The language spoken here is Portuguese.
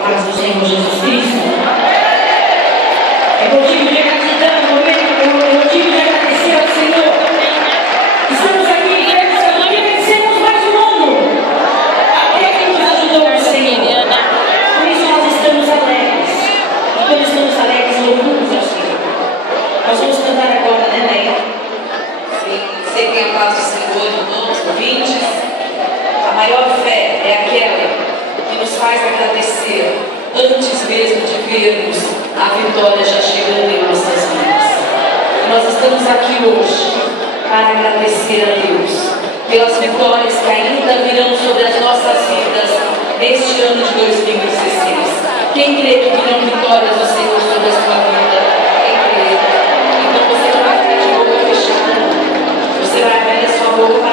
paz do Senhor Jesus Cristo. É motivo de gratidão, é motivo de agradecer ao Senhor. Estamos aqui, igreja, porque merecemos mais um ano. Até que nos ajudou o Senhor. Por isso nós estamos alegres. E quando estamos alegres, louvamos ao Senhor. Nós vamos cantar agora, né, Neia? Sim, sei que a paz do Senhor, irmãos, ouvintes. A maior fé é aquela que nos faz agradecer antes mesmo de vermos a vitória já chegando em nossas vidas. Nós estamos aqui hoje para agradecer a Deus pelas vitórias que ainda virão sobre as nossas vidas neste ano de 2016. Quem crê que virão vitórias do Senhor sobre a sua vida? Quem crê? Então você não vai ficar de boca fechada. Você vai abrir a sua boca